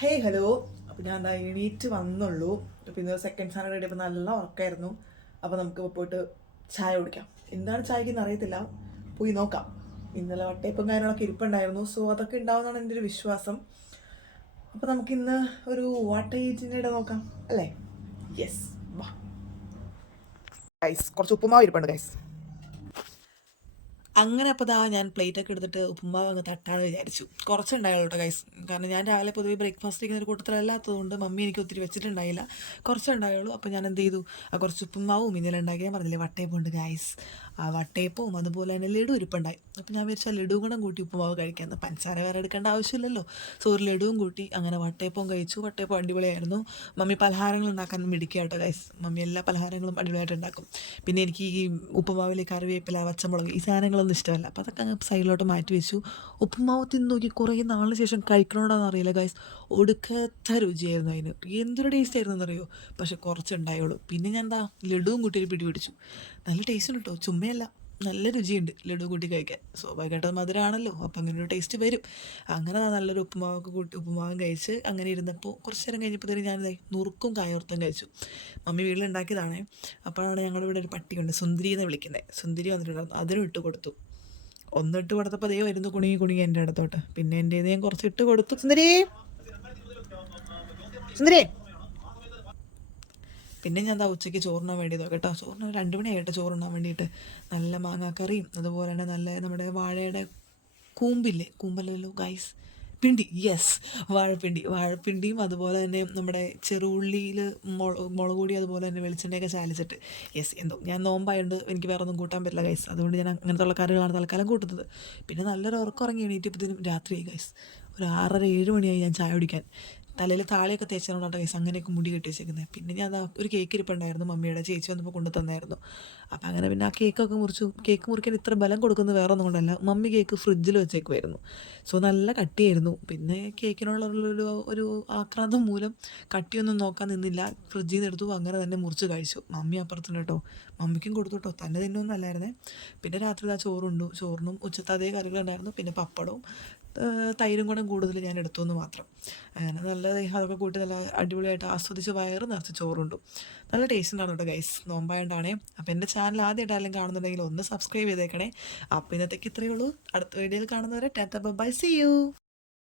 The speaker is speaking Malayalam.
Hey hello. അപ്പോൾ ഞാൻ എന്താ എണീറ്റ് വന്നുള്ളൂ. അപ്പോൾ ഇന്ന് സെക്കൻഡ് സാധനം റെഡി. അപ്പോൾ നല്ല ഉറക്കമായിരുന്നു. അപ്പോൾ നമുക്ക് പോയിട്ട് ചായ കുടിക്കാം. എന്താണ് ചായക്കെന്ന് അറിയത്തില്ല, പോയി നോക്കാം. ഇന്നലെ വട്ടയപ്പം കാര്യങ്ങളൊക്കെ ഇരിപ്പുണ്ടായിരുന്നു, സോ അതൊക്കെ ഉണ്ടാവുമെന്നാണ് എൻ്റെ ഒരു വിശ്വാസം. അപ്പോൾ നമുക്കിന്ന് ഒരു വാട്ടയിറ്റിനിടെ നോക്കാം അല്ലേ? യെസ്, വാ ഗൈസ്. കുറച്ച് ഉപ്പുമാവ് ഇരിപ്പുണ്ട് ഗൈസ്. അങ്ങനെ അപ്പോൾ ഞാൻ പ്ലേറ്റൊക്കെ എടുത്തിട്ട് ഉപ്പുമാവ് അങ്ങ് തട്ടാന്ന് വിചാരിച്ചു. കുറച്ചുണ്ടായുള്ളൂ കേട്ടോ ഗൈസ്. കാരണം ഞാൻ രാവിലെ പൊതുവെ ബ്രേക്ക്ഫാസ്റ്റ് കഴിക്കുന്ന ഒരു കൂട്ടത്തിലല്ലാത്തതുകൊണ്ട് മമ്മി എനിക്ക് ഒത്തിരി വെച്ചിട്ടുണ്ടായില്ല. കുറച്ചുണ്ടായുള്ളൂ. അപ്പോൾ ഞാൻ എന്ത് ചെയ്തു, കുറച്ച് ഉപ്പുമാവും ഇന്നലെ ഉണ്ടാക്കി, ഞാൻ പറഞ്ഞില്ലേ വട്ടയപ്പം ഉണ്ട് ഗൈസ്. ആ വട്ടയപ്പവും അതുപോലെ തന്നെ ലഡു ഇരിപ്പുണ്ടായി. അപ്പോൾ ഞാൻ വിചാരിച്ചാൽ ലഡു കൂടെ കൂട്ടി ഉപ്പുമാവ് കഴിക്കാൻ, പഞ്ചസാര വേറെ എടുക്കേണ്ട ആവശ്യമില്ലല്ലോ. സോ ഒരു ലഡുവും കൂട്ടി അങ്ങനെ വട്ടയപ്പവും കഴിച്ചു. വട്ടയപ്പം അടിപൊളിയായിരുന്നു. മമ്മി പലഹാരങ്ങൾ ഉണ്ടാക്കാൻ മിടിക്കുക കേട്ടോ ഗൈസ്. മമ്മി എല്ലാ പലഹാരങ്ങളും അടിപൊളിയായിട്ട് ഉണ്ടാക്കും. പിന്നെ എനിക്ക് ഈ ഉപ്പുമാവിൽ കറിവേപ്പില, പച്ചമുളക് ഈ സാധനങ്ങളൊന്നും ഇഷ്ടമല്ല. അപ്പോൾ അതൊക്കെ അങ്ങ് സൈഡിലോട്ട് മാറ്റി വെച്ചു. ഉപ്പുമാവ് തിന്ന് നോക്കി കുറേ നാളിന് ശേഷം കഴിക്കണോടാന്ന് അറിയില്ല ഗൈസ്. ഒടുക്കത്ത രുചിയായിരുന്നു അതിന്. എന്തൊരു ടേസ്റ്റ് ആയിരുന്നു എന്നറിയോ. പക്ഷെ കുറച്ചുണ്ടായുള്ളൂ. പിന്നെ ഞാൻ എന്താ ലഡുവും കൂട്ടി ഒരു പിടി പിടിച്ചു. നല്ല ടേസ്റ്റ് ഉണ്ട് കേട്ടോ, ചുമ്മയല്ല, നല്ല രുചിയുണ്ട് ലഡു കൂട്ടി കഴിക്കാൻ. സ്വാഭാവികമായിട്ട് മധുരമാണല്ലോ, അപ്പോൾ അങ്ങനെ ഒരു ടേസ്റ്റ് വരും. അങ്ങനെ നല്ലൊരു ഉപ്പുമാവൊക്കെ കൂട്ടി ഉപ്പുമാവും കഴിച്ച് അങ്ങനെ ഇരുന്നപ്പോൾ കുറച്ച് നേരം കഴിഞ്ഞപ്പോൾ ഞാൻ നുറുക്കും കായോർത്തും കഴിച്ചു. മമ്മി വീട്ടിലുണ്ടാക്കിയതാണേ. അപ്പോഴാണ് ഞങ്ങളിവിടെ ഒരു പട്ടിയുണ്ട്, സുന്ദരി എന്ന് വിളിക്കുന്നത്. സുന്ദരി വന്നിട്ടുണ്ടായിരുന്നു, അതിനും ഇട്ട് കൊടുത്തു. ഒന്നിട്ട് കൊടുത്തപ്പോൾ അതേ വരുന്നു കുണുങ്ങി കുണുങ്ങി എൻ്റെ അടുത്തോട്ട്. പിന്നെ എൻ്റെ ഞാൻ കുറച്ച് ഇട്ട് കൊടുത്തു. സുന്ദരി, സുന്ദരി. പിന്നെ ഞാൻ എന്താ ഉച്ചയ്ക്ക് ചോറിനാൻ വേണ്ടി കേട്ടോ. ചോറിന് 2 മണിയായിട്ട് ചോറുണ്ണാൻ വേണ്ടിയിട്ട് നല്ല മാങ്ങാക്കറിയും അതുപോലെ തന്നെ നല്ല നമ്മുടെ വാഴയുടെ കൂമ്പില്ലേ, കൂമ്പല്ലല്ലോ ഗൈസ്, പിണ്ടി, യെസ്, വാഴപ്പിണ്ടിയും അതുപോലെ തന്നെ നമ്മുടെ ചെറുള്ളിയിൽ മുളക് പൊടി അതുപോലെ തന്നെ വെളിച്ചെണ്ണയൊക്കെ ചാലിച്ചിട്ട്, യെസ്. എന്തോ ഞാൻ നോമ്പായതുകൊണ്ട് എനിക്ക് വേറെ ഒന്നും കൂട്ടാൻ പറ്റില്ല ഗൈസ്. അതുകൊണ്ട് ഞാൻ അങ്ങനത്തെ ഉള്ള കറികളാണ് തൽക്കാലം കൂട്ടുന്നത്. പിന്നെ നല്ലൊരു ഉറക്കം ഇറങ്ങി എണീറ്റപ്പോഴത്തേനും രാത്രിയായി ഗൈസ്. ഒരു 6:30-7 മണിയായി ഞാൻ ചായ കുടിക്കാൻ. തലയിൽ താളിയൊക്കെ തേച്ചതുകൊണ്ടാണ് ഗൈസ് അങ്ങനെയൊക്കെ മുടി കെട്ടി വെച്ചേക്കുന്നത്. പിന്നെ ഞാൻ ഒരു കേക്ക് ഇരിപ്പുണ്ടായിരുന്നു, മമ്മിയുടെ ചേച്ചി വന്നപ്പോൾ കൊണ്ടു തന്നായിരുന്നു. അപ്പോൾ അങ്ങനെ പിന്നെ ആ കേക്കൊക്കെ മുറിച്ചു. കേക്ക് മുറിക്കാൻ ഇത്ര ബലം കൊടുക്കുന്നത് വേറെ ഒന്നും കൊണ്ടല്ല, മമ്മി കേക്ക് ഫ്രിഡ്ജിൽ വെച്ചേക്കുമായിരുന്നു. സോ നല്ല കട്ടിയായിരുന്നു. പിന്നെ കേക്കിനുള്ള ഒരു ആക്രാന്തം മൂലം കട്ടിയൊന്നും നോക്കാൻ നിന്നില്ല, ഫ്രിഡ്ജിൽ നിന്ന് എടുത്തു, അങ്ങനെ തന്നെ മുറിച്ച് കഴിച്ചു. മമ്മി അപ്പുറത്തുണ്ട് കേട്ടോ, മമ്മിക്കും കൊടുത്തു കേട്ടോ, തന്നെ തിന്നൊന്നും അല്ലായിരുന്നേ. പിന്നെ രാത്രി ആ ചോറുണ്ടു. ചോറിനും ഉച്ചത്തെ അതേ കറികളുണ്ടായിരുന്നു. പിന്നെ പപ്പടവും തൈരും കൂടെ കൂടുതൽ ഞാൻ എടുത്തു എന്ന് മാത്രം. അങ്ങനെ നല്ല അതൊക്കെ കൂട്ടി നല്ല അടിപൊളിയായിട്ട് ആസ്വദിച്ച് വയറ് നിറച്ച് ചോറുണ്ടു. നല്ല ടേസ്റ്റ് ഉണ്ടായിരുന്നു കേട്ടോ ഗൈസ്, നോമ്പായതുകൊണ്ടാണേ. അപ്പോൾ എൻ്റെ ചാനൽ ആദ്യമായിട്ടായാലും കാണുന്നുണ്ടെങ്കിൽ ഒന്ന് സബ്സ്ക്രൈബ് ചെയ്തേക്കണേ. അപ്പോൾ ഇന്നത്തേക്ക് ഇത്രയേ ഉള്ളൂ. അടുത്ത വീഡിയോയിൽ കാണുന്നവരെ ടാറ്റ ബൈ, സീ യു.